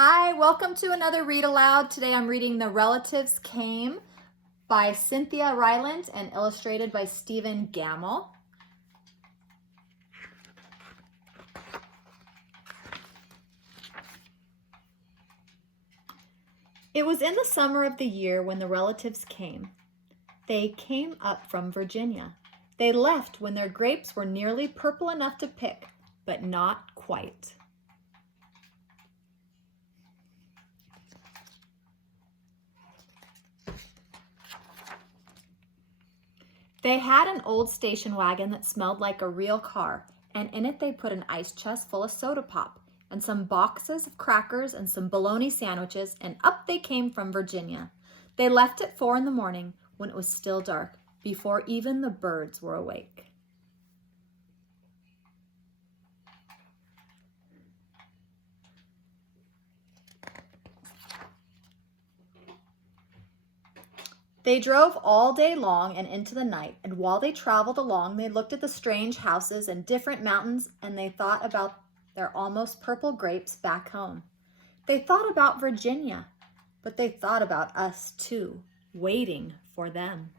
Hi, welcome to another Read Aloud. Today I'm reading The Relatives Came by Cynthia Rylant and illustrated by Stephen Gammel. It was in the summer of the year when the relatives came. They came up from Virginia. They left when their grapes were nearly purple enough to pick, but not quite. They had an old station wagon that smelled like a real car, and in it they put an ice chest full of soda pop and some boxes of crackers and some bologna sandwiches, and up they came from Virginia. They left at 4 in the morning when it was still dark, before even the birds were awake. They drove all day long and into the night, and while they traveled along, they looked at the strange houses and different mountains, and they thought about their almost purple grapes back home. They thought about Virginia, but they thought about us too, waiting for them.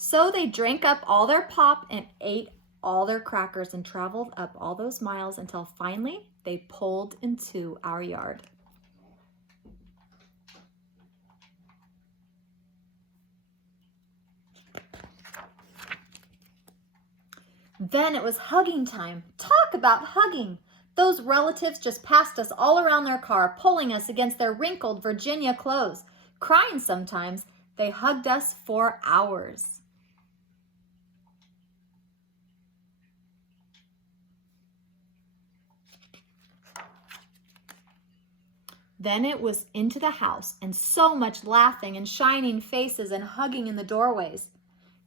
So they drank up all their pop and ate all their crackers and traveled up all those miles until finally they pulled into our yard. Then it was hugging time. Talk about hugging! Those relatives just passed us all around their car, pulling us against their wrinkled Virginia clothes. Crying sometimes, they hugged us for hours. Then it was into the house, and so much laughing and shining faces and hugging in the doorways.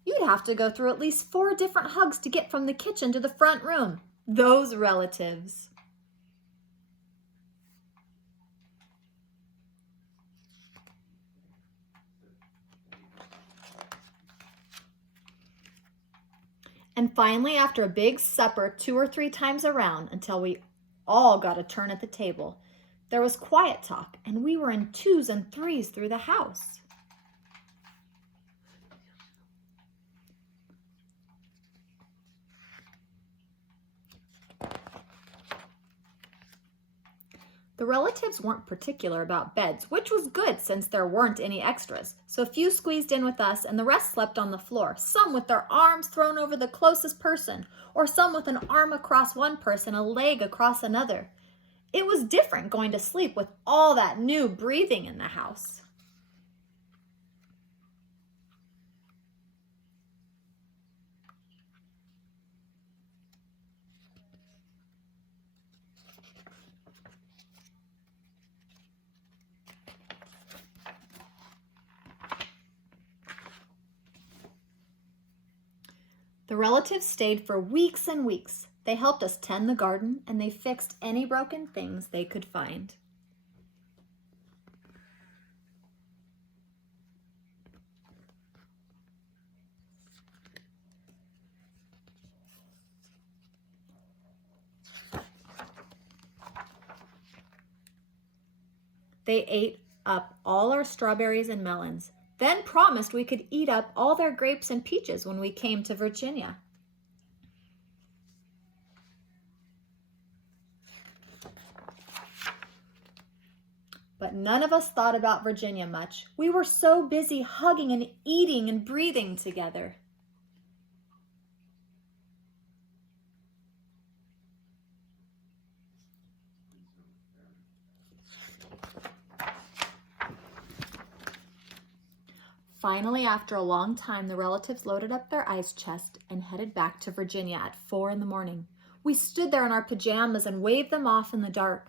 You'd have to go through at least 4 different hugs to get from the kitchen to the front room. Those relatives. And finally, after a big supper 2 or 3 times around until we all got a turn at the table, there was quiet talk, and we were in 2s and 3s through the house. The relatives weren't particular about beds, which was good since there weren't any extras. So a few squeezed in with us and the rest slept on the floor, some with their arms thrown over the closest person, or some with an arm across one person, a leg across another. It was different going to sleep with all that new breathing in the house. The relatives stayed for weeks and weeks. They helped us tend the garden, and they fixed any broken things they could find. They ate up all our strawberries and melons, then promised we could eat up all their grapes and peaches when we came to Virginia. But none of us thought about Virginia much. We were so busy hugging and eating and breathing together. Finally, after a long time, the relatives loaded up their ice chest and headed back to Virginia at 4 in the morning. We stood there in our pajamas and waved them off in the dark.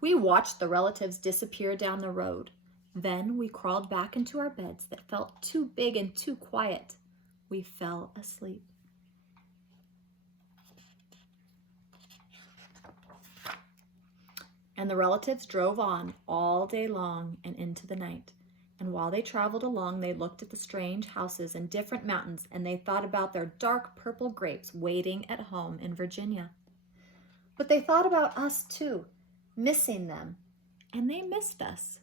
We watched the relatives disappear down the road. Then we crawled back into our beds that felt too big and too quiet. We fell asleep. And the relatives drove on all day long and into the night. And while they traveled along, they looked at the strange houses and different mountains, and they thought about their dark purple grapes waiting at home in Virginia. But they thought about us too, missing them, and they missed us.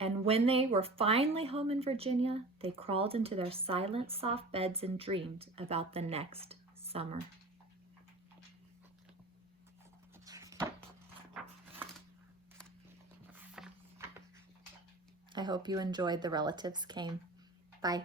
And when they were finally home in Virginia, they crawled into their silent, soft beds and dreamed about the next summer. I hope you enjoyed The Relatives Came. Bye.